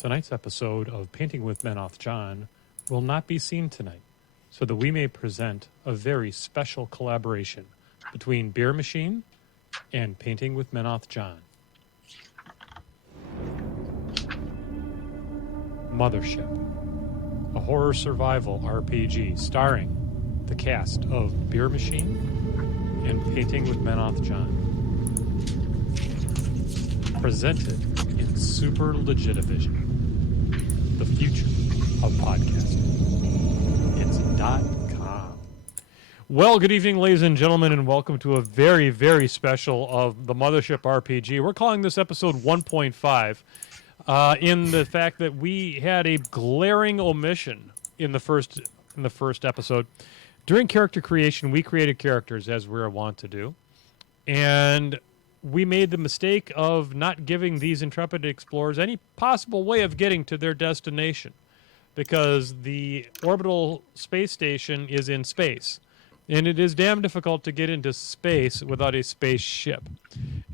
Tonight's episode of Painting with Menoth John will not be seen tonight, so that we may present a very special collaboration between Beer Machine and Painting with Menoth John. Mothership, a horror survival RPG starring the cast of Beer Machine and Painting with Menoth John. Presented in Super Legitivision, the future of podcasting. It's .com. Well, good evening, ladies and gentlemen, and welcome to a very, very special of the Mothership RPG. We're calling this episode 1.5 in the fact that we had a glaring omission in the first episode. During character creation, we created characters, as we're wont to do, and we made the mistake of not giving these intrepid explorers any possible way of getting to their destination, because the orbital space station is in space, and it is damn difficult to get into space without a spaceship.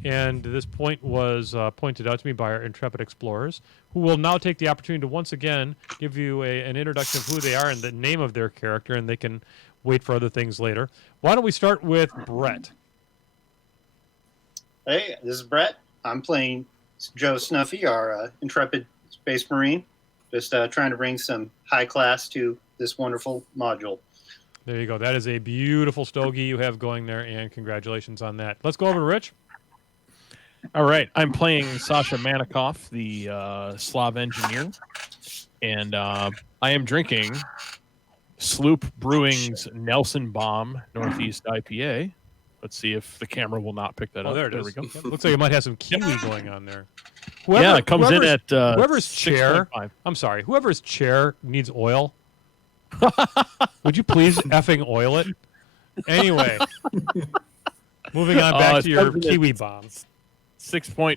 And this point was pointed out to me by our intrepid explorers, who will now take the opportunity to once again give you an introduction of who they are and the name of their character, and they can wait for other things later. Why don't we start with Brett? Hey, this is Brett. I'm playing Joe Snuffy, our intrepid space marine. Just trying to bring some high class to this wonderful module. There you go. That is a beautiful stogie you have going there, and congratulations on that. Let's go over to Rich. All right. I'm playing Sasha Manikoff, the Slav engineer, and I am drinking Sloop Brewing's Nelson Bomb Northeast IPA. Let's see if the camera will not pick that up. There it is. We go. Looks like it might have some kiwi going on there. It comes in at whoever's chair. 6.5. I'm sorry. Whoever's chair needs oil. Would you please effing oil it? Anyway, moving on back to your kiwi bombs.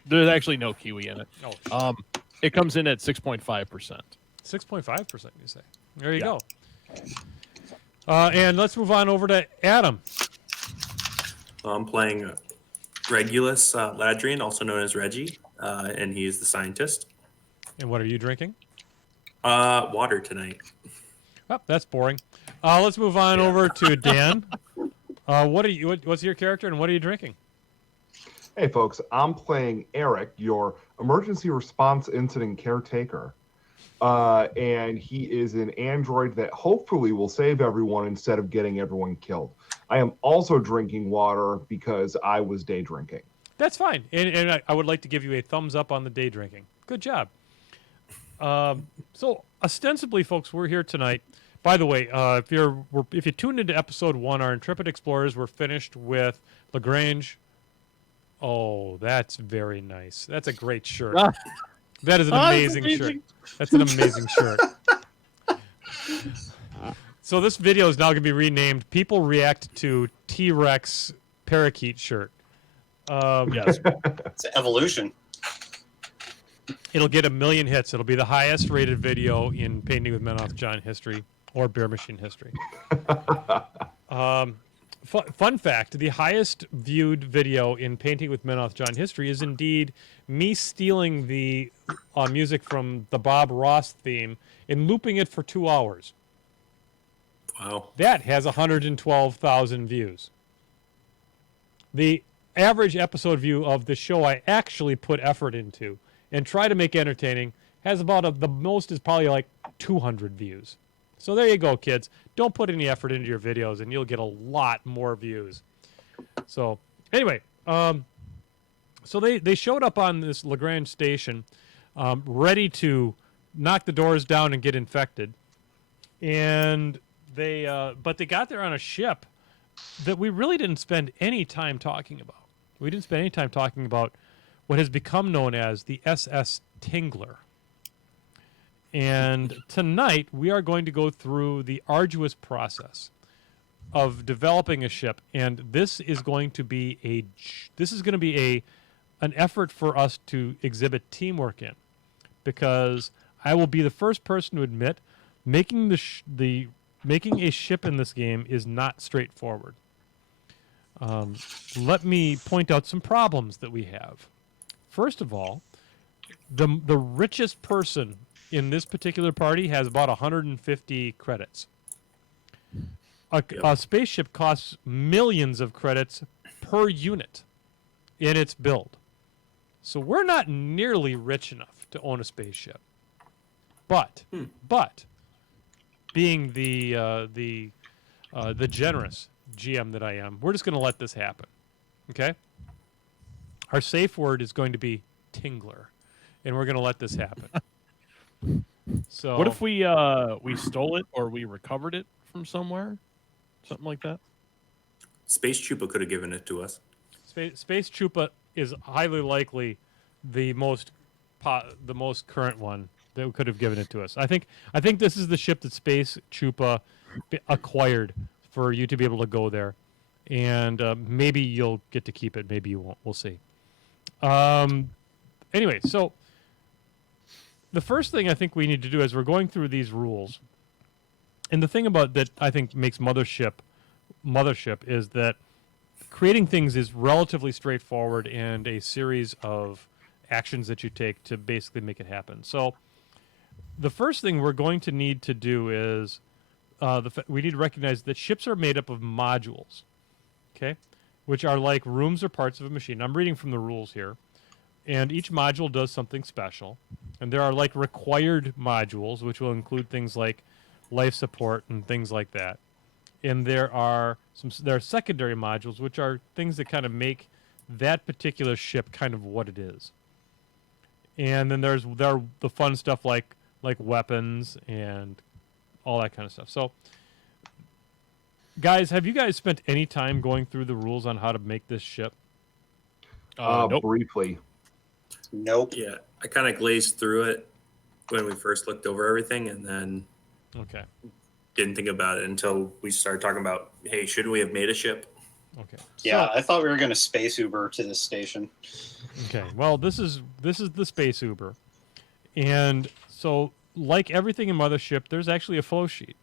There's actually no kiwi in it. Oh, it comes in at 6.5%. 6.5%, you say? There you go. And let's move on over to Adam. I'm playing Regulus Ladrian, also known as Reggie, and he's the scientist. And what are you drinking? Water tonight. Oh, that's boring. Let's move on over to Dan. What's your character, and what are you drinking? Hey, folks, I'm playing Eric, your emergency response incident caretaker. And he is an android that hopefully will save everyone instead of getting everyone killed. I am also drinking water because I was day drinking. That's fine. And I would like to give you a thumbs up on the day drinking. Good job. So ostensibly, folks, we're here tonight. By the way, if you tuned into episode 1, our intrepid explorers were finished with LaGrange. Oh, that's very nice. That's a great shirt. That is an amazing shirt. That's an amazing shirt. So this video is now going to be renamed "People React to T-Rex Parakeet Shirt." Yes, It's evolution. It'll get 1 million hits. It'll be the highest rated video in Painting with Menoth John history or Beer Machine history. Fun fact, the highest viewed video in Painting with Menoth John history is indeed me stealing the music from the Bob Ross theme and looping it for 2 hours. Wow. That has 112,000 views. The average episode view of the show I actually put effort into and try to make entertaining has about the most is probably like 200 views. So there you go, kids. Don't put any effort into your videos and you'll get a lot more views. So anyway, so they showed up on this Lagrange station ready to knock the doors down and get infected. And but they got there on a ship that we really didn't spend any time talking about. We didn't spend any time talking about what has become known as the SS Tingler. And tonight we are going to go through the arduous process of developing a ship, and this is going to be an effort for us to exhibit teamwork in, because I will be the first person to admit making making a ship in this game is not straightforward. Let me point out some problems that we have. First of all, the richest person in this particular party has about 150 credits. A spaceship costs millions of credits per unit in its build. So we're not nearly rich enough to own a spaceship. But being the generous GM that I am, we're just going to let this happen. Okay? Our safe word is going to be Tingler, and we're going to let this happen. So What if we stole it or we recovered it from somewhere? Something like that? Space Chupa could have given it to us. Space Chupa is highly likely the most current one that could have given it to us. I think this is the ship that Space Chupa acquired for you to be able to go there, and maybe you'll get to keep it. Maybe you won't. We'll see. Anyway, so the first thing I think we need to do as we're going through these rules, and the thing about that I think makes Mothership is that creating things is relatively straightforward and a series of actions that you take to basically make it happen. So the first thing we're going to need to do is we need to recognize that ships are made up of modules, okay, which are like rooms or parts of a machine. I'm reading from the rules here. And each module does something special. And there are like required modules, which will include things like life support and things like that. And there are secondary modules, which are things that kind of make that particular ship kind of what it is. And then there are the fun stuff like weapons and all that kind of stuff. So, guys, have you guys spent any time going through the rules on how to make this ship? Nope. Briefly. Nope. Yeah, I kind of glazed through it when we first looked over everything, and then didn't think about it until we started talking about, hey, shouldn't we have made a ship? Okay. Yeah, I thought we were going to space Uber to this station. Okay. Well, this is the Space Uber, and so like everything in Mothership, there's actually a flow sheet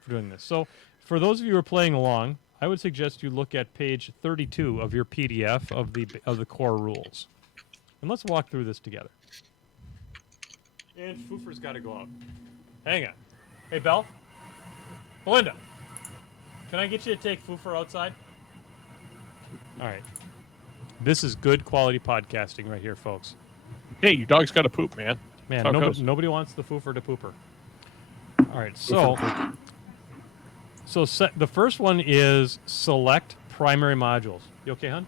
for doing this. So for those of you who are playing along, I would suggest you look at page 32 of your PDF of the core rules. And let's walk through this together. And Foofer's got to go out. Hang on. Hey, Belle? Belinda, can I get you to take Foofer outside? All right. This is good quality podcasting right here, folks. Hey, your dog's got to poop, man. Man, How it goes. nobody wants the Foofer to pooper. All right, so the first one is select primary modules. You okay, hon?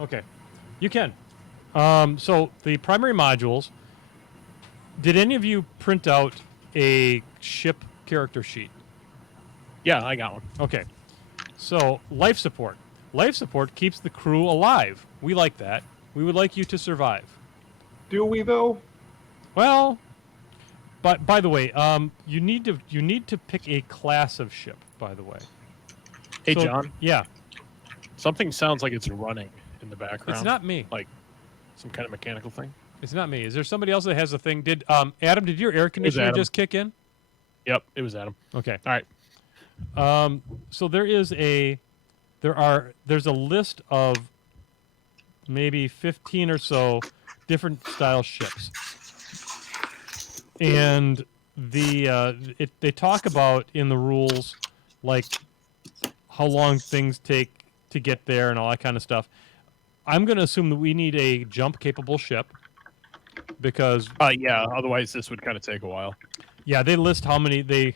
Okay, you can. So the primary modules, did any of you print out a ship character sheet? Yeah, I got one. Okay, so life support. Life support keeps the crew alive. We like that. We would like you to survive. Do we though? Well, but by the way, you need to pick a class of ship. By the way. Hey, So- John. Yeah, Something sounds like it's running in the background. it's not me. Like some kind of mechanical thing. It's not me. Is there somebody else that has a thing? Did Adam? Did your air conditioner Adam. just kick in? Yep, it was Adam. Okay. All right. So there's a list of maybe 15 or so different style ships, and they talk about in the rules like how long things take to get there and all that kind of stuff. I'm going to assume that we need a jump capable ship because Yeah. Otherwise, this would kind of take a while. yeah, they list how many they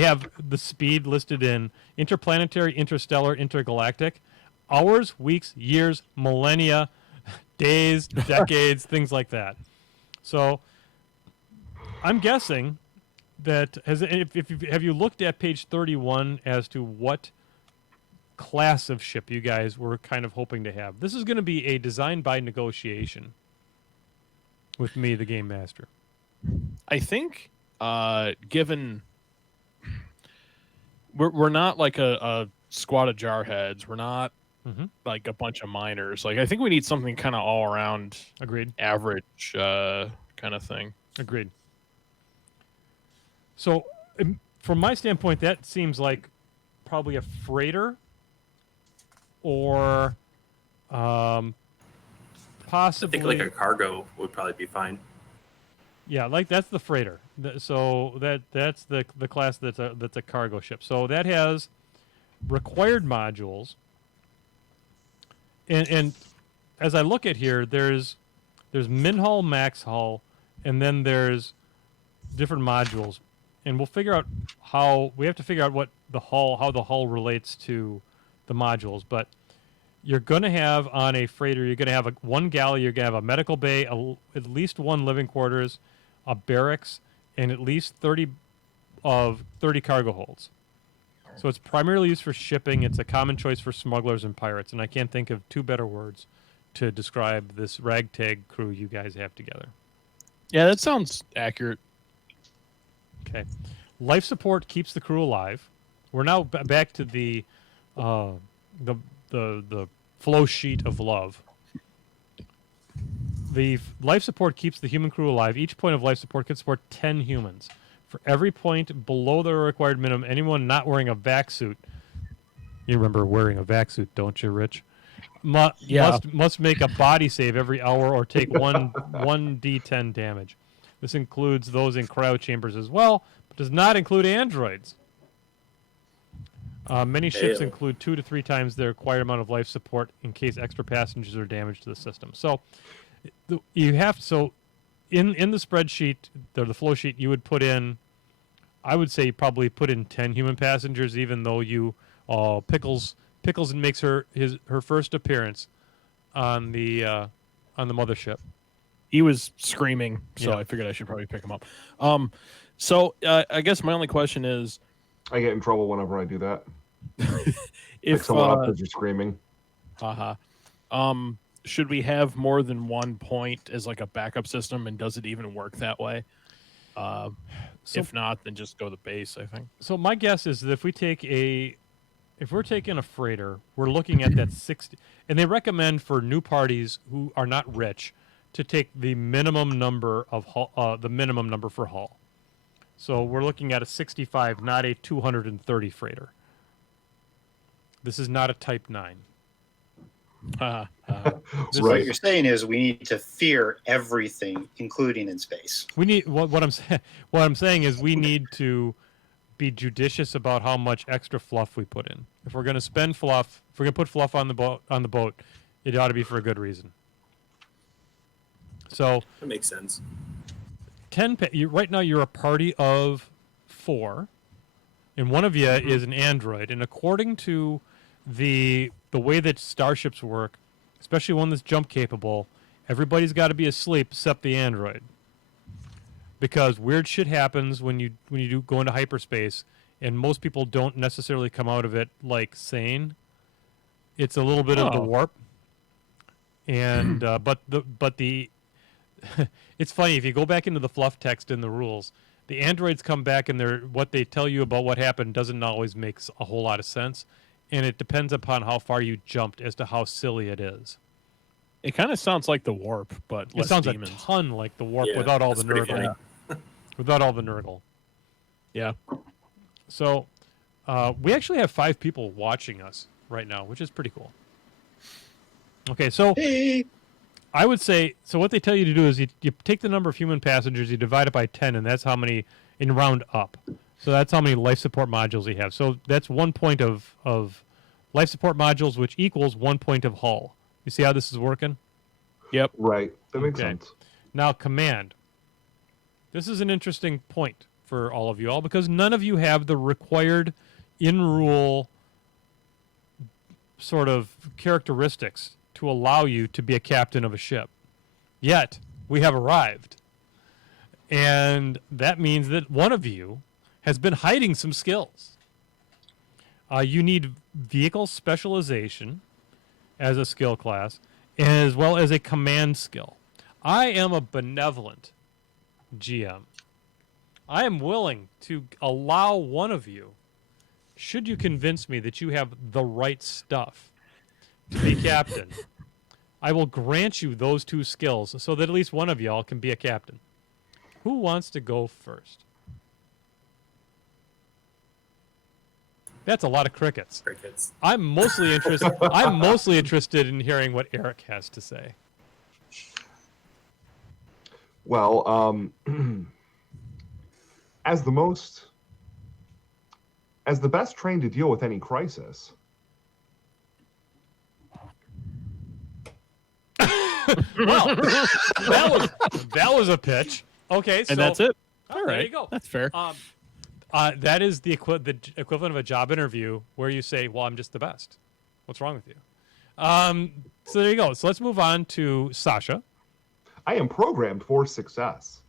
have the speed listed in interplanetary, interstellar, intergalactic, hours, weeks, years, millennia, days, decades, things like that. So I'm guessing that have you looked at page 31 as to what class of ship you guys were kind of hoping to have? This is going to be a design by negotiation with me, the game master. I think, given we're not like a squad of jarheads, we're not like a bunch of miners. Like I think we need something kind of all around Agreed. average kind of thing. Agreed. So, from my standpoint, that seems like probably a freighter or a possibly. I think like a cargo would probably be fine. Yeah, like that's the freighter. So that's the class that's a cargo ship. So that has required modules. And as I look at here, there's min hull, max hull, and then there's different modules, and we'll figure out how we have to figure out how the hull relates to the modules. But you're going to have on a freighter, you're going to have one galley, you're going to have a medical bay, at least one living quarters, a barracks, and at least 30 cargo holds. So it's primarily used for shipping. It's a common choice for smugglers and pirates, and I can't think of two better words to describe this ragtag crew you guys have together. Yeah, that sounds accurate. Okay. Life support keeps the crew alive. We're now back to the flow sheet of love. The life support keeps the human crew alive. Each point of life support can support 10 humans. For every point below the required minimum, anyone not wearing a vac suit, you remember wearing a vac suit, don't you, Rich? Must make a body save every hour or take one d10 damage. This includes those in cryo chambers as well, but does not include androids. Many ships include 2 to 3 times the required amount of life support in case extra passengers are damaged to the system. So you have in the spreadsheet, the flow sheet, you would put in, I would say probably put in 10 human passengers, even though Pickles makes her first appearance on the mothership. He was screaming, so I figured I should probably pick him up. So I guess my only question is, I get in trouble whenever I do that. If someone up because you're screaming. Should we have more than one point as like a backup system, and does it even work that way? If not, then just go to the base, I think. So my guess is that if we're taking a freighter, we're looking at that 60, and they recommend for new parties who are not rich to take the minimum number of hull, the minimum number for hull. So we're looking at a 65, not a 230 freighter. This is not a Type 9. So what you're saying is we need to fear everything, including in space. We need what I'm saying is we need to be judicious about how much extra fluff we put in. If we're going to spend fluff, if we're going to put fluff on the boat, it ought to be for a good reason. So that makes sense. 10. Right now, you're a party of 4, and one of you is an android. And according to the way that starships work, especially one that's jump capable, everybody's got to be asleep except the android, because weird shit happens when you do go into hyperspace, and most people don't necessarily come out of it like sane. It's a little bit of the warp, and but the it's funny if you go back into the fluff text in the rules. The androids come back and what they tell you about what happened doesn't always make a whole lot of sense. And it depends upon how far you jumped as to how silly it is. It kind of sounds like the warp, but less it sounds demons. a ton like the warp without all the nurgle. Without all the nurgle. Yeah. So we actually have 5 people watching us right now, which is pretty cool. Okay, so I would say, so what they tell you to do is you take the number of human passengers, you divide it by 10, and that's how many, in round up. So that's how many life support modules you have. So that's 1 point of life support modules, which equals 1 point of hull. You see how this is working? Yep. Right. That makes sense. Now, command. This is an interesting point for all of you all, because none of you have the required in-rule sort of characteristics to allow you to be a captain of a ship. Yet, we have arrived. And that means that one of you has been hiding some skills. You need vehicle specialization as a skill class, as well as a command skill. I am a benevolent GM. I am willing to allow one of you, should you convince me that you have the right stuff to be captain, I will grant you those 2 skills so that at least one of y'all can be a captain. Who wants to go first? That's a lot of crickets. I'm mostly interested in hearing what Eric has to say. Well, as the best trained to deal with any crisis. Well, that was a pitch. Okay, so And that's it. All right, there you go. That's fair. That is the equivalent of a job interview where you say, "Well, I'm just the best." What's wrong with you? So there you go. So let's move on to Sasha. I am programmed for success.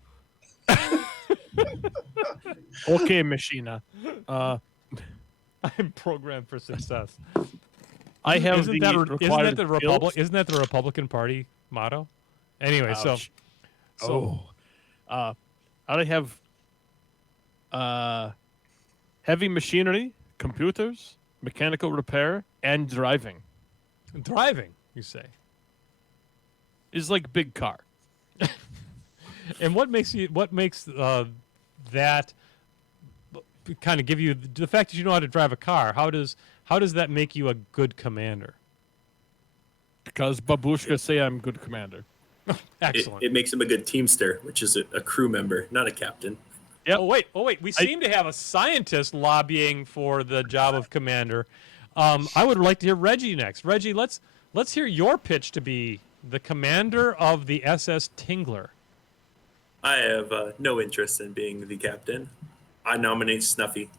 Okay, Machina. I'm programmed for success. I have isn't the required skills. Isn't that the Republican Party motto? Anyway, Ouch. so I have heavy machinery, computers, mechanical repair, and driving. driving, you say. Is like big car. And what makes that kind of give you the fact that you know how to drive a car? How does that make you a good commander? Because babushka say I'm good commander. Excellent. It makes him a good teamster, which is a crew member, not a captain. Yep. Oh wait. We seem to have a scientist lobbying for the job of commander. I would like to hear Reggie next. Reggie, let's hear your pitch to be the commander of the SS Tingler. I have no interest in being the captain. I nominate Snuffy.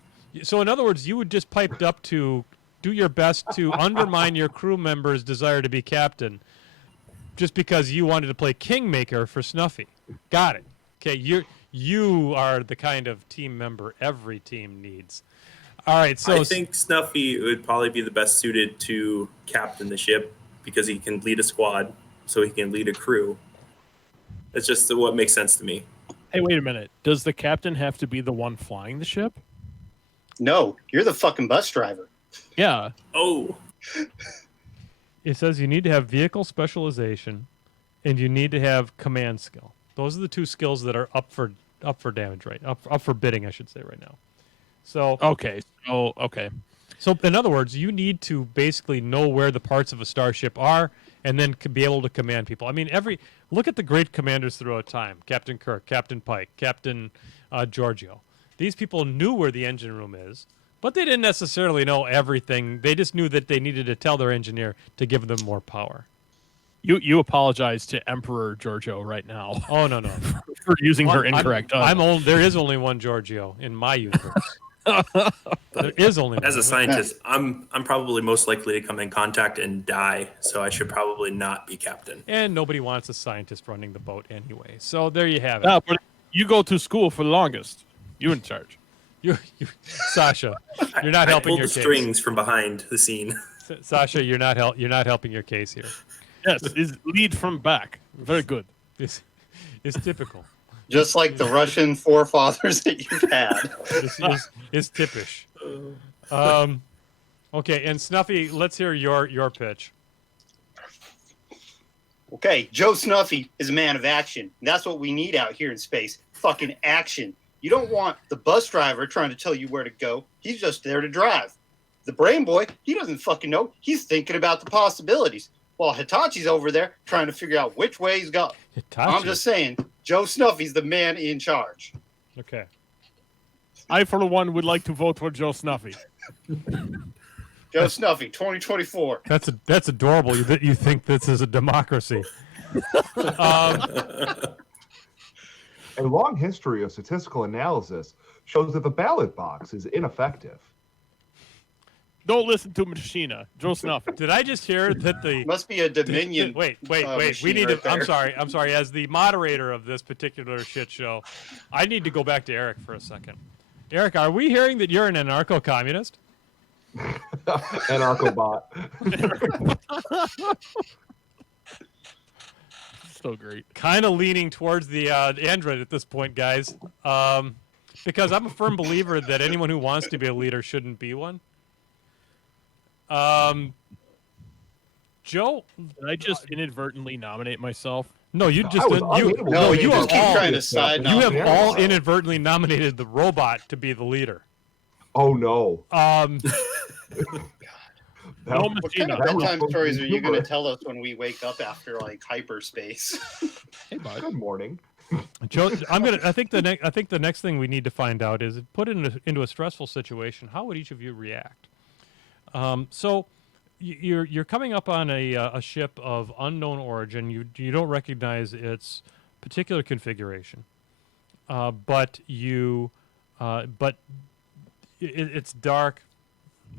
So in other words, you would just piped up to do your best to undermine your crew members' desire to be captain just because you wanted to play Kingmaker for Snuffy. Got it. Okay, you are the kind of team member every team needs. All right, so I think Snuffy would probably be the best suited to captain the ship because he can lead a squad, so he can lead a crew. That's just what makes sense to me. Hey, wait a minute. Does the captain have to be the one flying the ship? No, you're the fucking bus driver. Yeah. Oh, it says you need to have vehicle specialization and you need to have command skill. Those are the two skills that are up for damage right up for bidding, I should say, right now. So Okay. So in other words, you need to basically know where the parts of a starship are and then be able to command people. I mean, look at the great commanders throughout time. Captain Kirk, Captain Pike, Captain Giorgio. These people knew where the engine room is, but they didn't necessarily know everything. They just knew that they needed to tell their engineer to give them more power. You apologize to Emperor Giorgio right now. Oh, no. For using her incorrect. There is only one Giorgio in my universe. There is only one. as a scientist, I'm probably most likely to come in contact and die, so I should probably not be captain. And nobody wants a scientist running the boat anyway. So there you have it. No, but you go to school for the longest. You in charge. You Sasha, you're not helping I your pulled the case. strings from behind the scene. Sasha, you're not helping your case here. Yes, is lead from back. Very good. It's typical. Just like the Russian forefathers that you've had. It's typish. Okay, and Snuffy, let's hear your pitch. Okay, Joe Snuffy is a man of action. And that's what we need out here in space. Fucking action. You don't want the bus driver trying to tell you where to go. He's just there to drive. The brain boy, he doesn't fucking know. He's thinking about the possibilities. While Hitachi's over there trying to figure out which way he's going. Hitachi. I'm just saying, Joe Snuffy's the man in charge. Okay. I, for one, would like to vote for Joe Snuffy. Joe Snuffy, 2024. That's adorable. You think this is a democracy? A long history of statistical analysis shows that the ballot box is ineffective. Don't listen to Machina. Joe Snuffy. Did I just hear that the Must be a Dominion. Wait. We need right to. I'm there. sorry. As the moderator of this particular shit show, I need to go back to Eric for a second. Eric, are we hearing that you're an anarcho-communist? Anarcho-bot. So great. Kind of leaning towards the Android at this point, guys, because I'm a firm believer that anyone who wants to be a leader shouldn't be one. Joe, Did I just inadvertently nominate myself? no, you just I was you unable No, to you are just keep all trying to side you have nominate. all inadvertently nominated the robot to be the leader. Oh no. No, What kind Machina. of bedtime stories are you going to tell us when we wake up after like hyperspace? Hey, bud. Good morning. Joe, I think the next thing we need to find out is put it into a stressful situation. How would each of you react? So you're coming up on a ship of unknown origin. You don't recognize its particular configuration, but it's dark,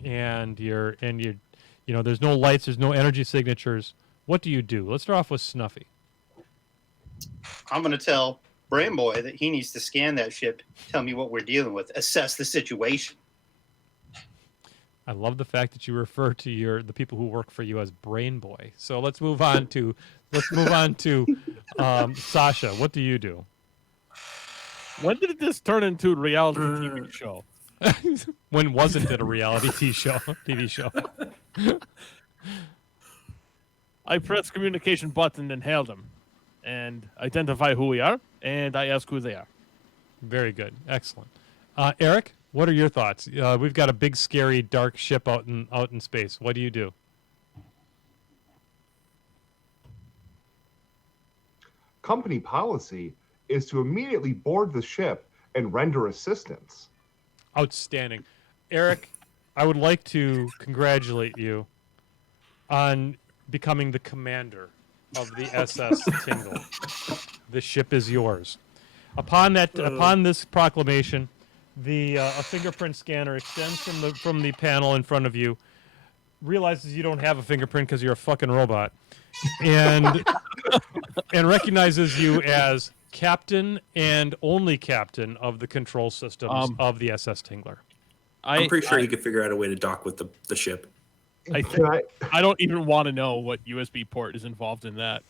and there's no lights, there's no energy signatures. What do you do? Let's start off with Snuffy. I'm going to tell Brain Boy that he needs to scan that ship, tell me what we're dealing with, assess the situation. I love the fact that you refer to the people who work for you as Brain Boy. So let's move on to Sasha. What do you do? When did this turn into a reality TV show? When wasn't it a reality TV show? I press communication button and hail them, and identify who we are, and I ask who they are. Very good, excellent. Eric, what are your thoughts? We've got a big, scary, dark ship out in space. What do you do? Company policy is to immediately board the ship and render assistance. Outstanding. Eric, I would like to congratulate you on becoming the commander of the SS Tingler. The ship is yours. Upon this proclamation, a fingerprint scanner extends from the panel in front of you, realizes you don't have a fingerprint because you're a fucking robot, and recognizes you as captain and only captain of the control systems of the SS Tingler. I'm pretty sure he could figure out a way to dock with the ship. I don't even want to know what USB port is involved in that.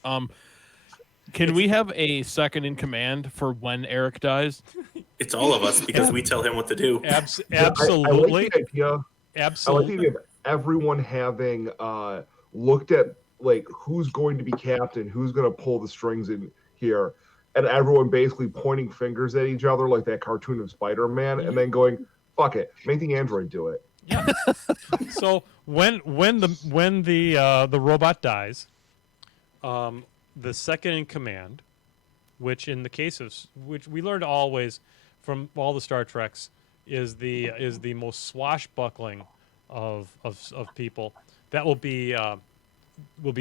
Can we have a second in command for when Eric dies? It's all of us because we tell him what to do. Absolutely. I like the idea. Absolutely. I like the idea of everyone having looked at like who's going to be captain, who's going to pull the strings in here, and everyone basically pointing fingers at each other like that cartoon of Spider-Man, and then going, "Fuck it, make the android do it." Yeah. So when the robot dies, the second in command, which in the case of which we learned always from all the Star Treks, is the most swashbuckling of people. That will be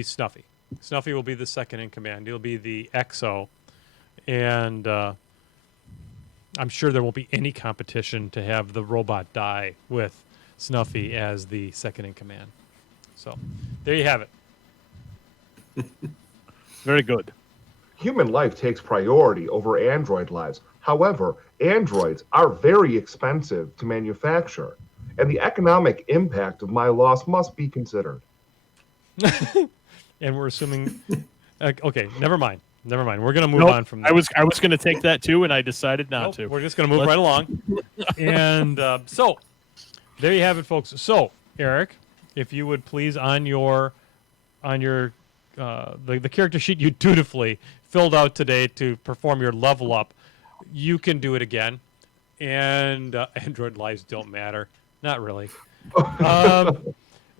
Snuffy. Snuffy will be the second in command. He'll be the XO, and I'm sure there won't be any competition to have the robot die with Snuffy as the second in command. So there you have it. Very good. Human life takes priority over android lives. However, androids are very expensive to manufacture, and the economic impact of my loss must be considered. And we're assuming okay, never mind. We're going to move on from that. I was going to take that too, and I decided not to. We're just going to move right along. And so there you have it, folks. So, Eric, if you would please on your the character sheet you dutifully filled out today to perform your level up, you can do it again. And android lives don't matter. Not really.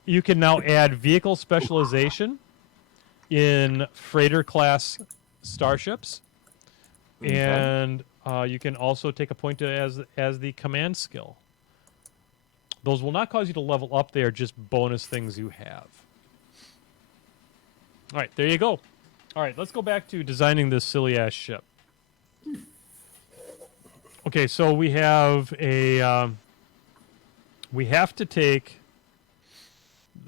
You can now add vehicle specialization in freighter class starships, and you can also take a point as the command skill. Those will not cause you to level up. They are just bonus things you have. All right, there you go. All right, let's go back to designing this silly ass ship. Okay, so we have we have to take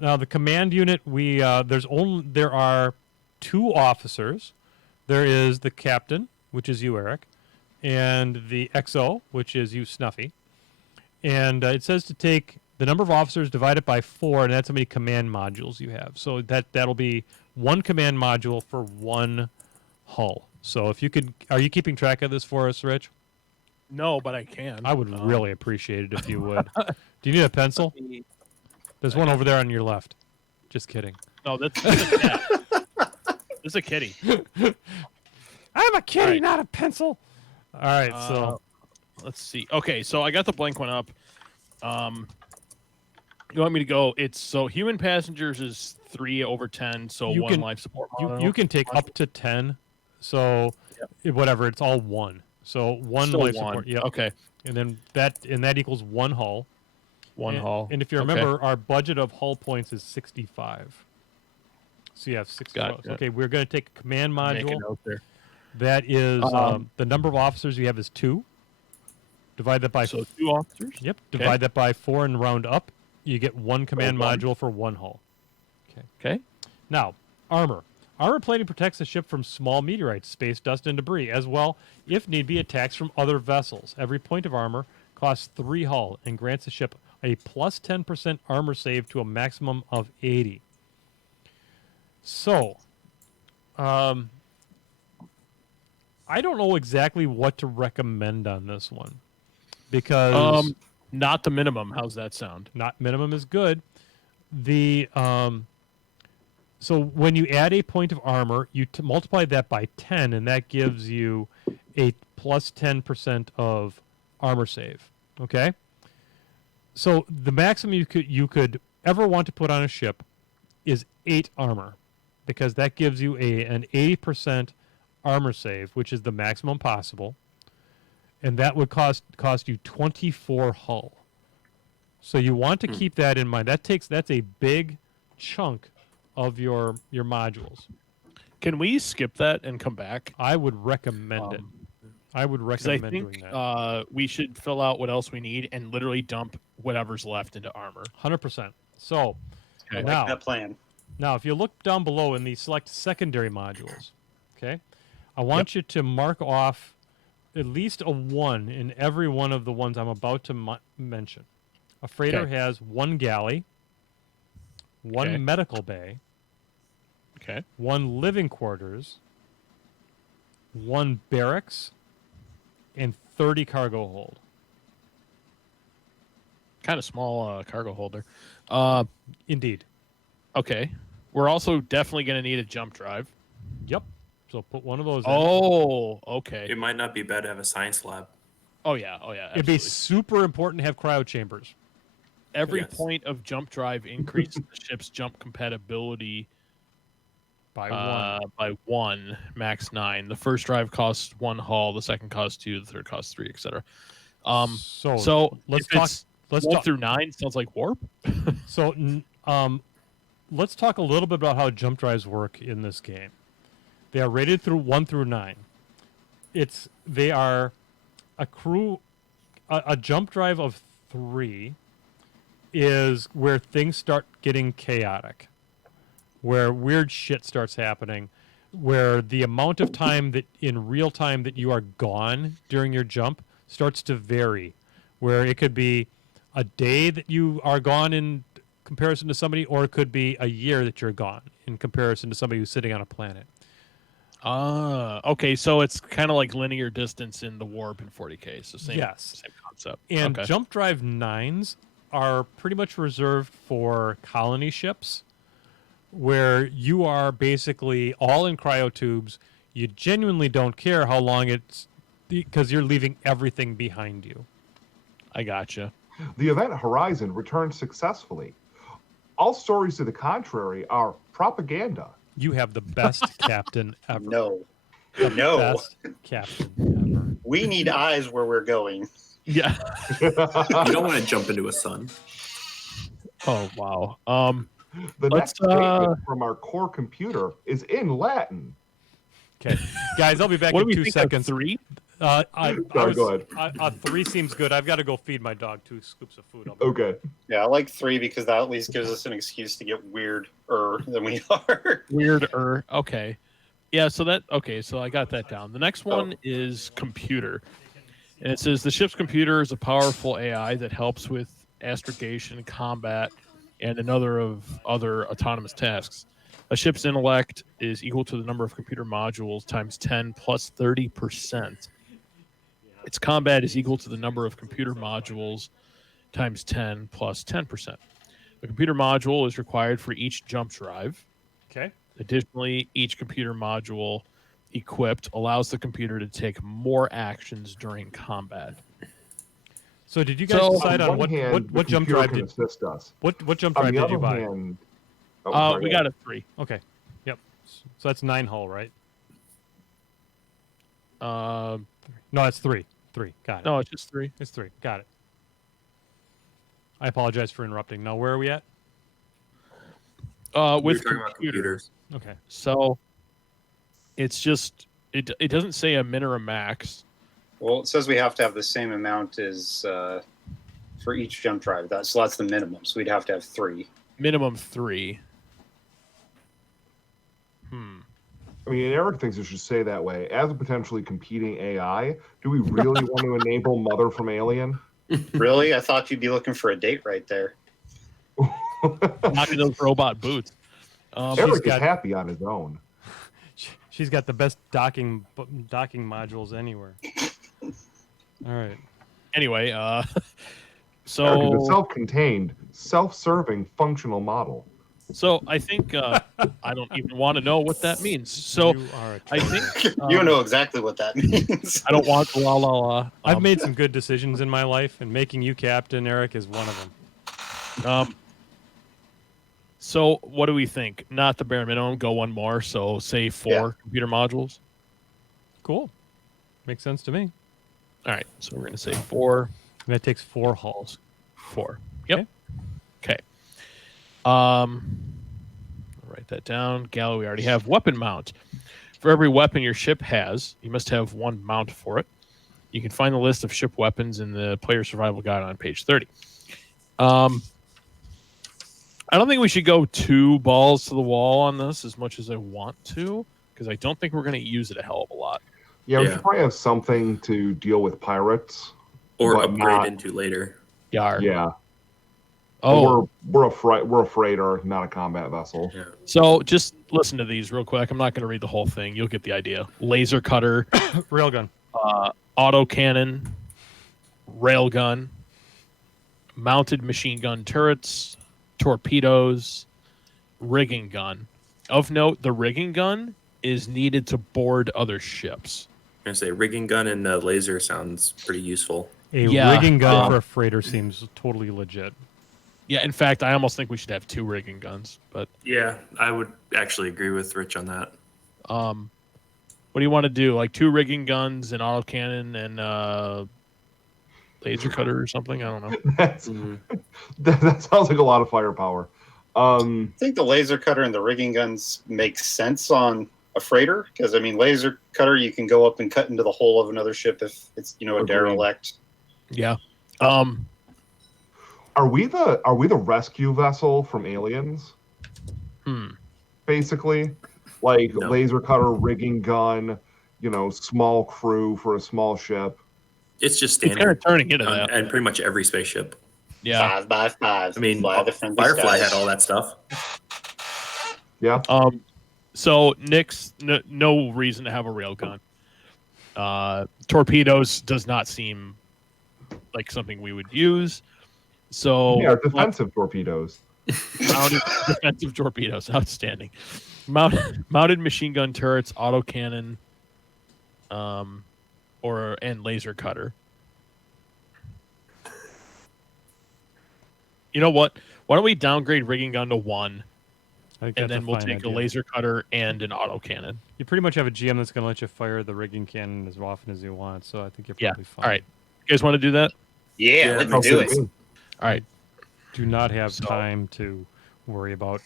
now the command unit. There are two officers. There is the captain, which is you, Eric, and the XO, which is you, Snuffy. And it says to take the number of officers divided by 4, and that's how many command modules you have. So that'll be one command module for one hull. So if you could, are you keeping track of this for us, Rich? No, but I can. I would really appreciate it if you would. Do you need a pencil? There's one over there on your left. Just kidding. No, that's a cat. This is a kitty. I'm a kitty, right. not a pencil. All right, so let's see. Okay, so I got the blank one up. You want me to go? It's so human passengers is 3/10, so you one can, life support. You can take up to 10. So whatever. It's all one. So one Still life one. support. Yep. Okay. And then that equals one hull. One and, hull. And if you remember, our budget of hull points is 65. So you have 60 Got hulls. it. Okay, we're going to take a command Make a module. note there. That is the number of officers you have is 2. Divide that by 2 officers. Yep. Divide that by 4 and round up. You get 1 command module for 1 hull. Okay. Now, armor. Armor plating protects the ship from small meteorites, space dust, and debris, as well, if need be, attacks from other vessels. Every point of armor costs 3 hull and grants the ship a plus 10% armor save to a maximum of 80. So, I don't know exactly what to recommend on this one because not the minimum. How's that sound? not minimum is good. The so when you add a point of armor, you multiply that by 10, and that gives you a plus 10% of armor save. Okay. So the maximum you could ever want to put on a ship is 8 armor, because that gives you an 80% armor save, which is the maximum possible, and that would cost you 24 hull. So you want to keep that in mind. That's a big chunk of your modules. Can we skip that and come back? I would recommend it. I would recommend doing that. We should fill out what else we need and literally dump whatever's left into armor. 100%. So I like now, that plan. now, if you look down below in the select secondary modules, okay, I want you to mark off at least a 1 in every one of the ones I'm about to mention. A freighter has 1 galley, 1 medical bay, 1 living quarters, 1 barracks, and 30 cargo hold. Kind of small cargo holder. Indeed. Okay. We're also definitely going to need a jump drive. Yep. So put one of those in. Oh, okay. It might not be bad to have a science lab. Oh, yeah. It'd be super important to have cryo chambers. Every point of jump drive increases the ship's jump compatibility by 1, max 9. The first drive costs 1 hull, the second costs 2, the third costs 3, etc. So let's talk. Let's 1 talk through 9 sounds like warp. So, let's talk a little bit about how jump drives work in this game. They are rated through 1 through 9. They are a jump drive of 3 is where things start getting chaotic, where weird shit starts happening, where the amount of time that in real time that you are gone during your jump starts to vary, where it could be a day that you are gone in comparison to somebody, or it could be a year that you're gone in comparison to somebody who's sitting on a planet. Okay, so it's kind of like linear distance in the warp in 40K, so same concept. And jump drive 9s are pretty much reserved for colony ships, where you are basically all in cryo tubes. You genuinely don't care how long it's, because you're leaving everything behind you. I gotcha. The event Horizon returned successfully. All stories to the contrary are propaganda. You have the best captain ever. No. The No. best captain ever. We need eyes where we're going. Yeah. You don't want to jump into a sun. Oh, wow. The next statement from our core computer is in Latin. Okay, guys, I'll be back What in do we 2 think seconds. 3? Go ahead. 3 seems good. I've got to go feed my dog 2 scoops of food. Okay. Yeah, I like 3 because that at least gives us an excuse to get weirder than we are. Weirder. Okay. Yeah, so I got that down. The next one is computer. And it says the ship's computer is a powerful AI that helps with astrogation, combat, and another of other autonomous tasks. A ship's intellect is equal to the number of computer modules times 10 plus 30%. Its combat is equal to the number of computer modules times 10 plus 10%. The computer module is required for each jump drive. Okay. Additionally, each computer module equipped allows the computer to take more actions during combat. So did you guys decide on what jump drive did assist us? What jump drive did you buy? We got a 3. Okay. Yep. So that's 9 hull, right? No, it's 3. 3. Got it. No, it's just 3. It's 3. Got it. I apologize for interrupting. Now, where are we at? We were With talking about computers. Okay. So it's just it doesn't say a min or a max. Well, it says we have to have the same amount as for each jump drive. So that's the minimum. So we'd have to have 3. Minimum 3. I mean, Eric thinks it should say that way. As a potentially competing AI, do we really want to enable Mother from Alien? Really? I thought you'd be looking for a date right there. Knocking those robot boots. Eric is happy on his own. She's got the best docking modules anywhere. All right. Anyway, Eric is so a self-contained, self-serving functional model. so I think I don't even want to know what that means. So You are a I traitor. think You know exactly what that means. I don't want la la la. I've made some good decisions in my life, and making you captain, Eric, is one of them. So what do we think? Not the bare minimum. Go one more. So say 4 Yeah. computer modules. Cool. Makes sense to me. All right. So we're going to say 4. And that takes 4 hulls. 4. Yep. Okay. I'll write that down. Gallo, we already have weapon mount. For every weapon your ship has, you must have 1 mount for it. You can find the list of ship weapons in the player survival guide on page 30. I don't think we should go 2 balls to the wall on this as much as I want to, because I don't think we're going to use it a hell of a lot. Yeah, we Yeah. should probably have something to deal with pirates. Or But upgrade not- into later. Yar. Yeah. Oh, We're a freighter, not a combat vessel. Yeah. so just listen to these real quick. I'm not going to read the whole thing. You'll get the idea. Laser cutter, Railgun. auto cannon, railgun, mounted machine gun turrets, torpedoes, rigging gun. Of note, the rigging gun is needed to board other ships. I'm gonna say rigging gun and laser sounds pretty useful. A Yeah, rigging gun for a freighter seems totally legit. Yeah, in fact, I almost think we should have 2 rigging guns. But Yeah, I would actually agree with Rich on that. what do you want to do? Like 2 rigging guns, an autocannon, and laser cutter or something? I don't know. That's, Mhm. that sounds like a lot of firepower. I think the laser cutter and the rigging guns make sense on a freighter because, I mean, laser cutter, you can go up and cut into the hull of another ship if it's, a Agreed. derelict. Yeah. Are we the rescue vessel from Aliens? Basically, like No. laser cutter, rigging gun, small crew for a small ship. It's just It's kind standard of turning into on, that. and pretty much every spaceship. Yeah. 5x5. I mean, Fly the friendly Firefly skies. had all that stuff. Yeah. So Nick's no reason to have a railgun. Torpedoes does not seem like something we would use. So Yeah, defensive torpedoes. mounted defensive torpedoes, outstanding. Mounted machine gun turrets, autocannon, and laser cutter. You know what? Why don't we downgrade rigging gun to 1, I think and that's then we'll fine take idea. a laser cutter and an autocannon. You pretty much have a GM that's going to let you fire the rigging cannon as often as you want, so I think you're Yeah. probably fine. All right. You guys want to do that? Yeah, Yeah, let's makes do it. sense. All right. Do not have So- time to worry about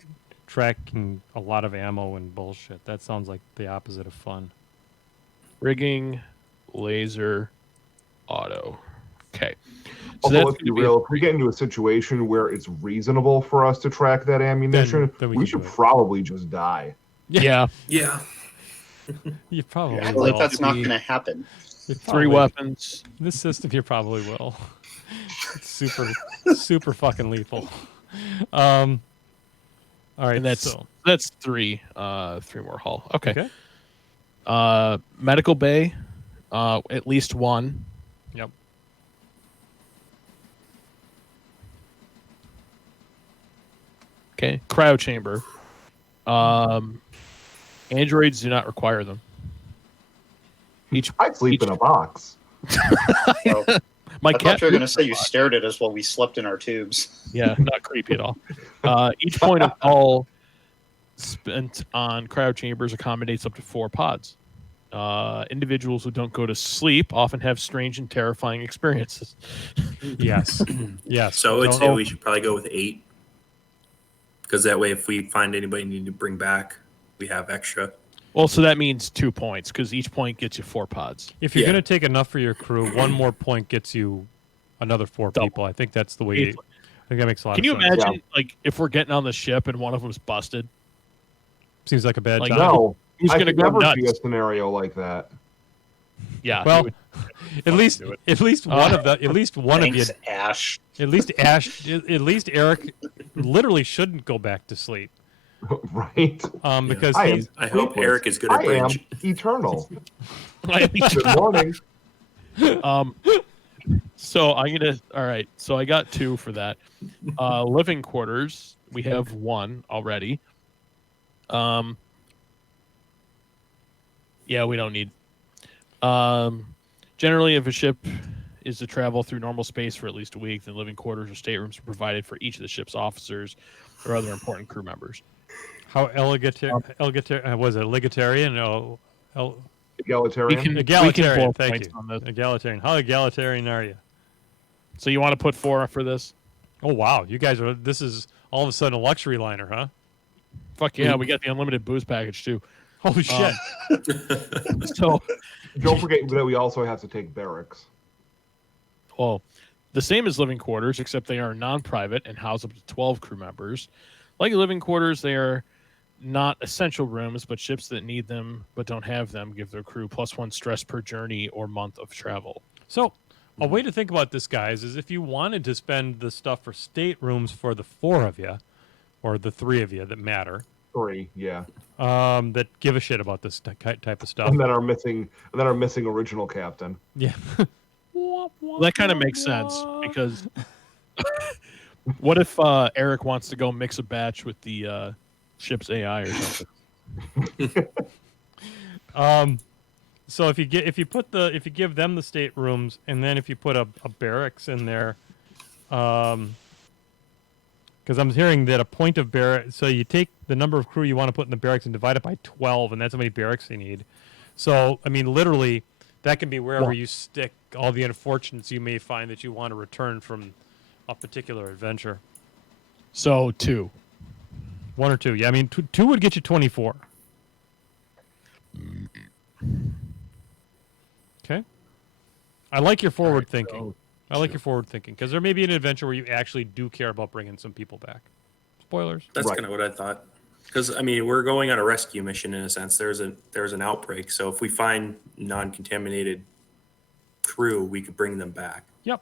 tracking a lot of ammo and bullshit. That sounds like the opposite of fun. Rigging, laser, auto. Okay. So Although, that's let's be gonna be real, if we get into a situation where it's reasonable for us to track that ammunition, Then we we can should do it. probably just die. yeah. Yeah. You probably I will. feel like that's not be- going to happen. You 3 probably- weapons. This system, you probably will. It's super fucking lethal. All right, And that's 3 more hull. Okay. Medical bay, at least 1. Yep. Okay. Cryo chamber. Androids do not require them. I'd sleep in a box. So, My I cat. thought you were going to say you stared at us while we slept in our tubes. Yeah, not creepy at all. Each point of hull spent on cryo chambers accommodates up to 4 pods. Individuals who don't go to sleep often have strange and terrifying experiences. Yes. Yes. So it's, we should probably go with 8. Because that way, if we find anybody need to bring back, we have extra. Well, so that means 2 points, because each point gets you 4 pods. If you're going to take enough for your crew, 1 more point gets you another 4 Double. people. I think that's the way. I think that makes a lot Can of you sense. imagine, like, if we're getting on the ship and one of them's busted? Seems like a bad Like, job. No, Who's I going to could go never nuts? see a scenario like that. Yeah. Well, he would at least do it. at least one of the at least one of you Thanks, Ash. at least Eric literally shouldn't go back to sleep. Right? Because I am he's I hope sleepless. Eric is good at I am bridge. eternal. Like, Good morning. so I'm gonna. All right. So I got 2 for that. Living quarters. We have 1 already. Yeah, we don't need. Generally, if a ship is to travel through normal space for at least a week, then living quarters or staterooms are provided for each of the ship's officers or other important crew members. how was it egalitarian? No, Egalitarian. egalitarian. blow Thank points you. on this. Egalitarian. How egalitarian are you? So you want to put 4 for this? Oh wow, you guys are. This is all of a sudden a luxury liner, huh? Fuck yeah, we got the unlimited booze package too. Holy shit! So, Don't forget that we also have to take barracks. well, the same as living quarters, except they are non-private and house up to 12 crew members. Like living quarters, they are not essential rooms, but ships that need them but don't have them give their crew +1 stress per journey or month of travel. So, a way to think about this, guys, is if you wanted to spend the stuff for staterooms for the 4 of you, or the 3 of you that matter, 3, yeah. that give a shit about this type of stuff. And then our missing original captain. Yeah. Well, that kind of makes sense because what if Eric wants to go mix a batch with the ship's AI or something? So if you give them the staterooms, and then if you put a barracks in there, because I'm hearing that a point of barracks. So you take the number of crew you want to put in the barracks and divide it by 12, and that's how many barracks they need. So I mean, literally, that can be wherever you stick all the unfortunates you may find that you want to return from a particular adventure. So 2. 1 or 2, yeah. I mean, two would get you 24. Okay. I like your forward thinking. I like your forward thinking because there may be an adventure where you actually do care about bringing some people back. Spoilers. That's Right. kind of what I thought. Because I mean, we're going on a rescue mission in a sense. There's an outbreak, so if we find non-contaminated crew, we could bring them back. Yep.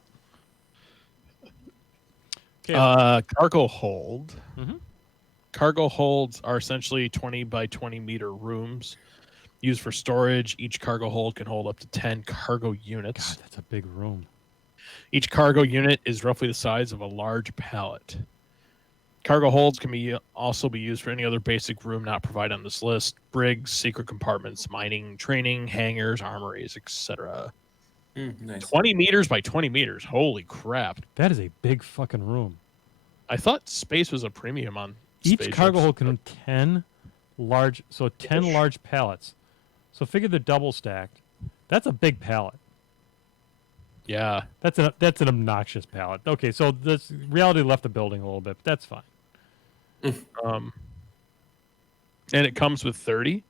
Okay. Cargo hold. Mhm. Cargo holds are essentially 20 by 20 meter rooms used for storage. Each cargo hold can hold up to 10 cargo units. God, that's a big room. Each cargo unit is roughly the size of a large pallet. Cargo holds can also be used for any other basic room not provided on this list: brigs, secret compartments, mining, training, hangars, armories, etc. Nice. 20 meters by 20 meters. Holy crap. That is a big fucking room. I thought space was a premium on Each spaceships. cargo hold can 10 large pallets. So figure they're double stacked. That's a big pallet. Yeah. That's an obnoxious pallet. Okay, so this reality left the building a little bit, but that's fine. And it comes with 30.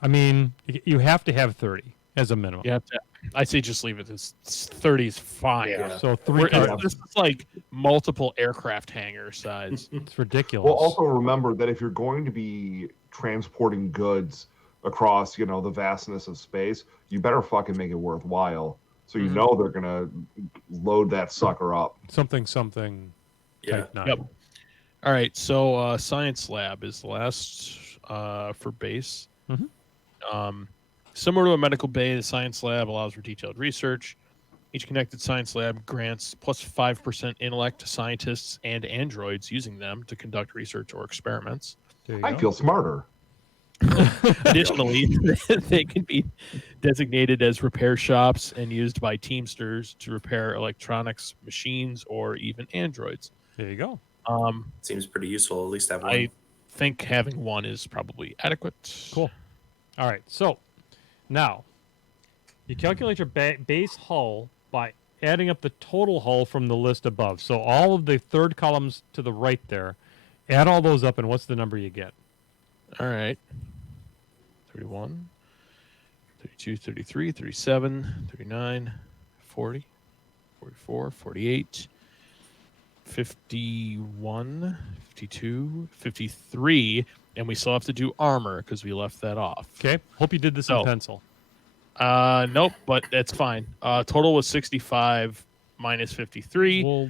I mean, you have to have 30 as a minimum. You have to. I say just leave it. 30 is fine. Yeah. So 3 cars. This is like multiple aircraft hangar size. It's ridiculous. Well, also remember that if you're going to be transporting goods across, the vastness of space, you better fucking make it worthwhile. So you know they're gonna load that sucker up. something. Yeah. Type 9. Yep. All right. So science lab is the last for base. Similar to a medical bay, the science lab allows for detailed research. Each connected science lab grants plus 5% intellect to scientists and androids using them to conduct research or experiments. There you I go. feel smarter. Additionally, they can be designated as repair shops and used by Teamsters to repair electronics, machines, or even androids. There you go. Seems pretty useful. At least have one. I think having one is probably adequate. Cool. All right. So Now, you calculate your base hull by adding up the total hull from the list above. So all of the third columns to the right there, add all those up, and what's the number you get? All right. 31, 32, 33, 37, 39, 40, 44, 48, 51, 52, 53, and we still have to do armor because we left that off. Okay. Hope you did this in pencil. Nope, but that's fine. Total was 65 minus 53.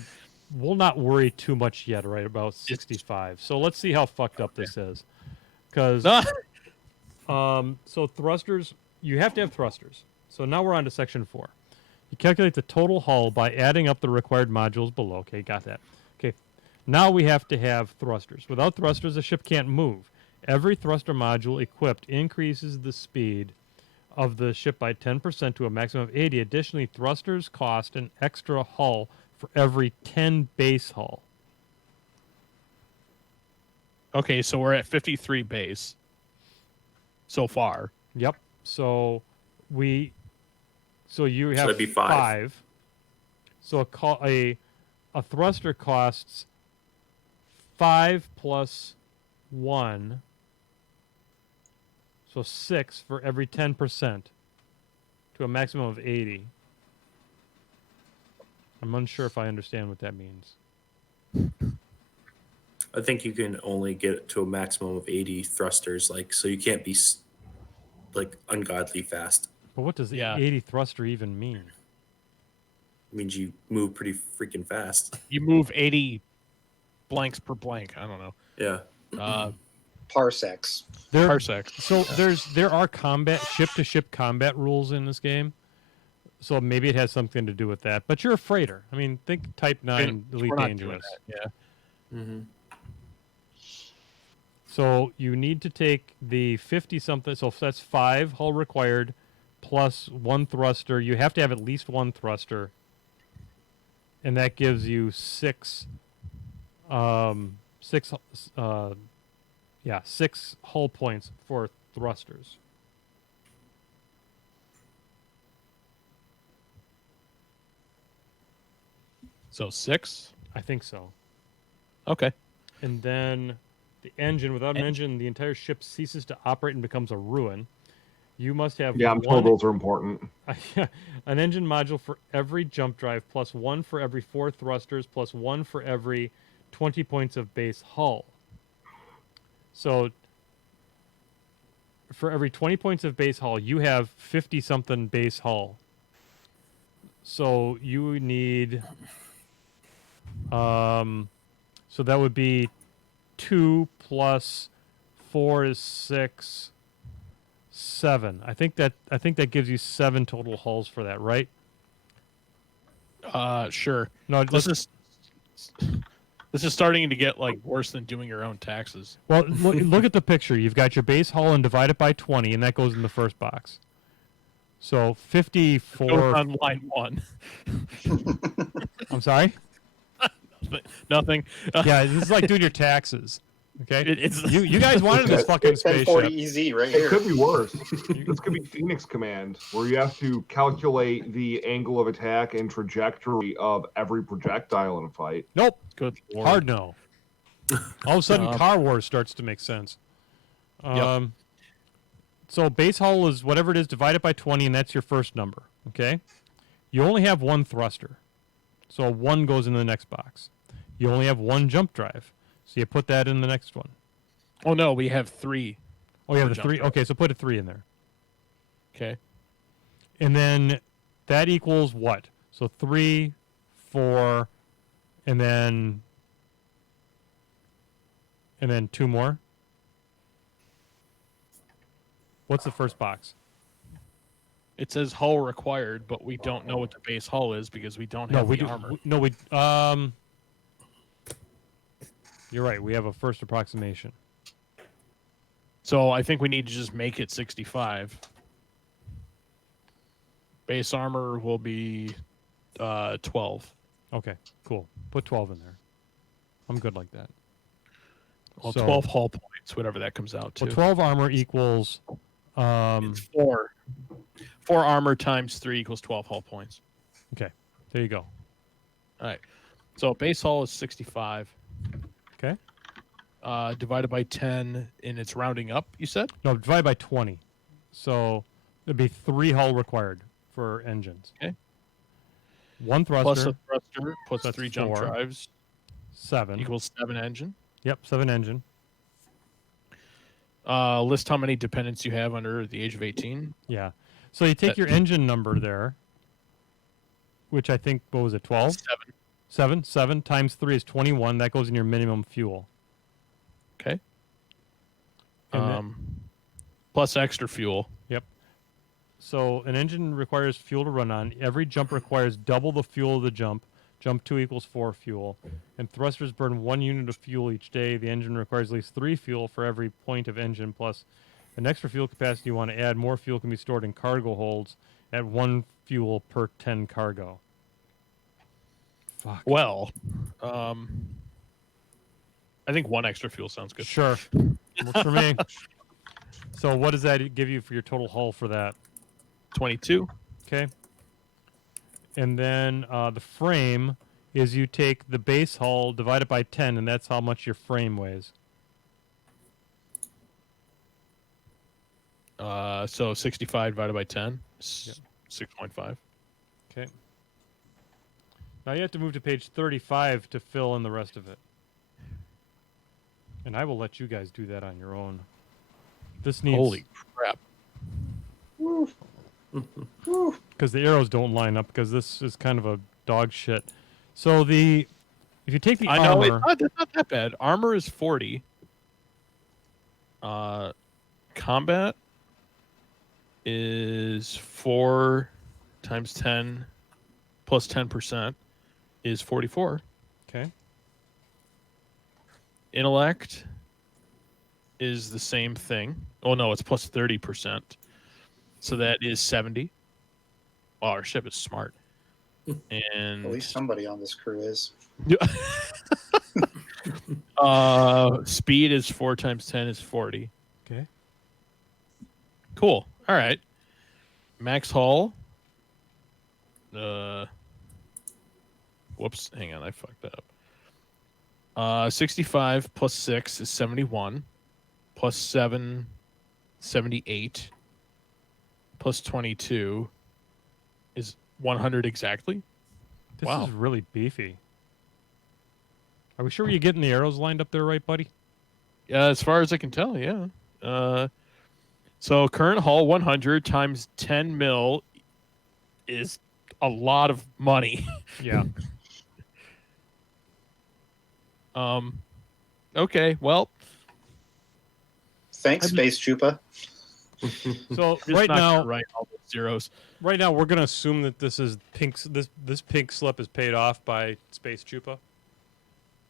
We'll not worry too much yet, right, about 65. So let's see how fucked up this is. Because, so thrusters, you have to have thrusters. So now we're on to section 4. You calculate the total hull by adding up the required modules below. Okay, got that. Okay, now we have to have thrusters. Without thrusters, the ship can't move. Every thruster module equipped increases the speed of the ship by 10% to a maximum of 80. Additionally, thrusters cost an extra hull for every 10 base hull. Okay, so we're at 53 base so far. Yep. So you have that'd be 5. So a thruster costs 5 plus 1. So 6 for every 10% to a maximum of 80. I'm unsure if I understand what that means. I think you can only get to a maximum of 80 thrusters, so you can't be ungodly fast. But what does 80 thruster even mean? It means you move pretty freaking fast. You move 80 blanks per blank. I don't know. Yeah. Parsecs. Parsecs. So there are ship-to-ship combat rules in this game. So maybe it has something to do with that. But you're a freighter. I mean, think Type 9 Elite Dangerous. Yeah. Mm-hmm. So you need to take the 50-something. So if that's 5 hull required plus 1 thruster. You have to have at least 1 thruster. And that gives you 6 hull points for thrusters. So 6? I think so. Okay. And then the engine, without an engine, the entire ship ceases to operate and becomes a ruin. You must have I'm told those are important. An engine module for every jump drive, plus 1 for every 4 thrusters, plus 1 for every 20 points of base hull. So for every 20 points of base hull, you have 50-something base hull. So you need... so that would be 2 plus 4 is 6, 7. I think that gives you 7 total hulls for that, right? Sure. No, this is starting to get worse than doing your own taxes. Well, look at the picture. You've got your base hull and divide it by 20, and that goes in the first box. So 54 on line 1. I'm sorry? Nothing. Yeah, this is like doing your taxes. Okay, it's you guys wanted this fucking spaceship. 1040 EZ right here. It could be worse. This could be Phoenix Command, where you have to calculate the angle of attack and trajectory of every projectile in a fight. Nope. Good Lord. Hard no. All of a sudden, Car Wars starts to make sense. So base hull is whatever it is divided by 20, and that's your first number. Okay, you only have 1 thruster, so 1 goes in the next box. You only have 1 jump drive. So you put that in the next one. Oh, no, we have 3. Oh, you have the 3? Okay, so put a 3 in there. Okay. And then that equals what? So 3, 4, and then 2 more? What's the first box? It says hull required, but we don't know what the base hull is because we don't have the armor. You're right. We have a first approximation. So I think we need to just make it 65. Base armor will be 12. Okay, cool. Put 12 in there. I'm good like that. Well, 12 hull points, whatever that comes out to. Well, 12 armor equals... it's 4. 4 armor times 3 equals 12 hull points. Okay, there you go. All right. So base hull is 65. Okay. Divided by 10, and it's rounding up, you said? No, divide by 20. So it'd be 3 hull required for engines. Okay. 1 thruster. Plus a thruster, plus That's 3 jump 4. drives 7. equals 7 engine. Yep, 7 engine. List how many dependents you have under the age of 18. Yeah. So you take your engine number there, which I think, what was it, 12? 7. 7 times 3 is 21. That goes in your minimum fuel. Okay. And Plus extra fuel. Yep. So an engine requires fuel to run on. Every jump requires double the fuel of the jump. Jump 2 equals 4 fuel. And thrusters burn 1 unit of fuel each day. The engine requires at least 3 fuel for every point of engine, plus an extra fuel capacity you want to add. More fuel can be stored in cargo holds at 1 fuel per 10 cargo. Fuck. Well, I think 1 extra fuel sounds good. Sure. Works for me. So what does that give you for your total hull for that? 22. Okay. And then the frame is you take the base hull, divide it by 10, and that's how much your frame weighs. So 65 divided by 10, 6.5. Okay. Now you have to move to page 35 to fill in the rest of it. And I will let you guys do that on your own. This needs... Holy crap. Because the arrows don't line up, because this is kind of a dog shit. So if you take the I know, armor... it's not that bad. Armor is 40. Combat is 4 times 10 plus 10% is 44. Okay. Intellect is the same thing. Oh, no, it's plus 30%. So that is 70. Wow, our ship is smart. And At least somebody on this crew is. Speed is 4 times 10 is 40. Okay. Cool. All right. Max hull. Whoops. Hang on. I fucked that up. 65 plus 6 is 71. Plus 7, 78. Plus 22 is 100 exactly. This Wow. is really beefy. Are we sure you're getting the arrows lined up there right, buddy? Yeah, as far as I can tell, yeah. So current hull 100 times 10 mil is a lot of money. Yeah. Okay, well. Thanks, Space Chupa. So Just right not now, gonna write all those zeros. right now we're gonna assume that this is this pink slip is paid off by Space Chupa.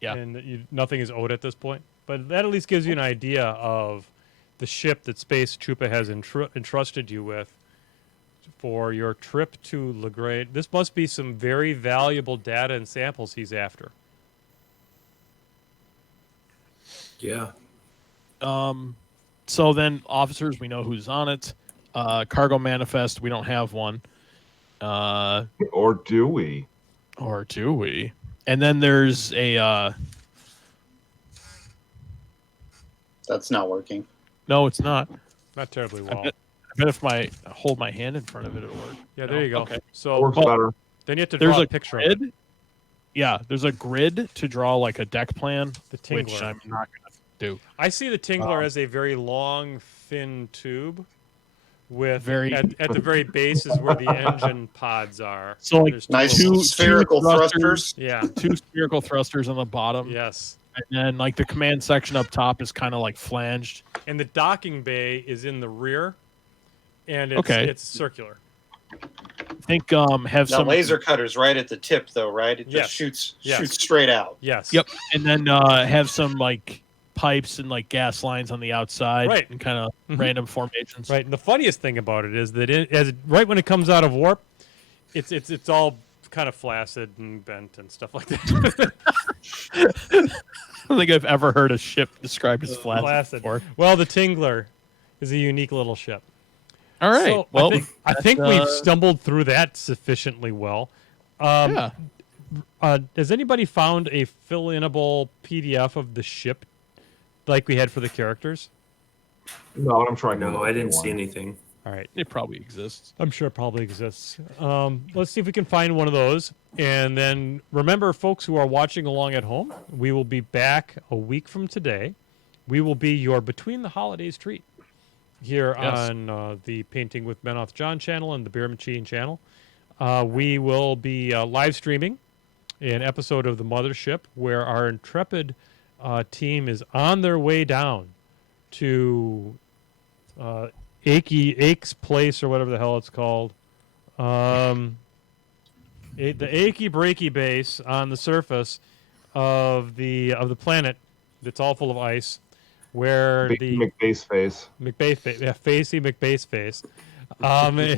Yeah. And that nothing is owed at this point. But that at least gives you an idea of the ship that Space Chupa has entrusted you with for your trip to LaGrange. This must be some very valuable data and samples he's after. Yeah. So then officers, we know who's on it. Cargo manifest, we don't have one. Or do we? Or do we? And then there's a That's not working. no, it's not. Not terribly I well. bet if I hold my hand in front of it, it'll work. Yeah, there you go. Okay. So Works well, better. then you have to There's draw a a picture of it. grid. Yeah, there's a grid to draw like a deck plan, The which Tingler. I'm not going to do. I see the Tingler as a very long, thin tube with Very- at the very base is where the engine pods are. So like There's two Nice of them. spherical thrusters. Yeah. 2 spherical thrusters on the bottom, Yes. and then like the command section up top is kind of like flanged. And the docking bay is in the rear, and it's, Okay. it's circular. I think have That some laser cutter's right at the tip, though, right? It Yes. just Yes. shoots straight out. Yes. Yep, and then have some like pipes and like gas lines on the outside, Right. and kind of Mhm. random formations. Right. And the funniest thing about it is that right when it comes out of warp, it's all kind of flaccid and bent and stuff like that. I don't think I've ever heard a ship described as flaccid Flaccid. before. Well, the Tingler is a unique little ship. All right. So well, I think we've stumbled through that sufficiently well. Yeah. Has anybody found a fill-inable PDF of the ship like we had for the characters? No, I'm trying to No, I locate didn't see one. anything. All right. It probably exists. I'm sure it probably exists. Let's see if we can find one of those. And then remember, folks who are watching along at home, we will be back a week from today. We will be your Between the Holidays treat here on the Painting with Menoth John channel and the Beer Machine channel. We will be live streaming an episode of the Mothership where our intrepid team is on their way down to Ake's place or whatever the hell it's called. The achy breaky base on the surface of the planet that's all full of ice, where the McBase face. Facey McBase face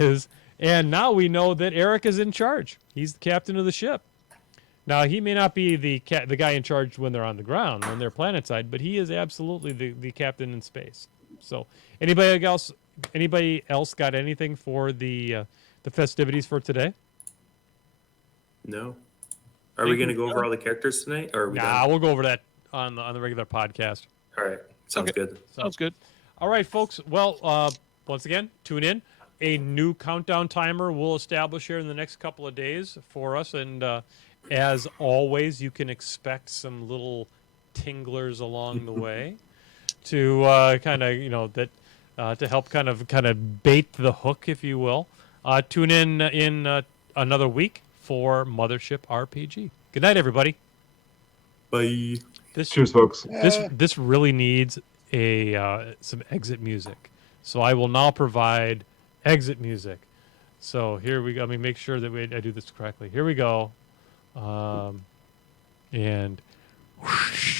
is, and now we know that Eric is in charge. He's the captain of the ship. Now he may not be the guy in charge when they're on the ground, when they're planetside, but he is absolutely the captain in space. So anybody else got anything for the festivities for today? No. Are we going to go over all the characters tonight? Or are we done? We'll go over that on the regular podcast. All right. Sounds good. Sounds good. All right, folks. Well, once again, tune in. A new countdown timer will establish here in the next couple of days for us. And as always, you can expect some little tinglers along the way to kind of, to help kind of bait the hook, if you will. Tune in another week for Mothership RPG. Good night, everybody. Bye. Cheers, folks. This really needs some exit music. So I will now provide exit music. So here we go. Let me make sure that I do this correctly. Here we go. And whoosh.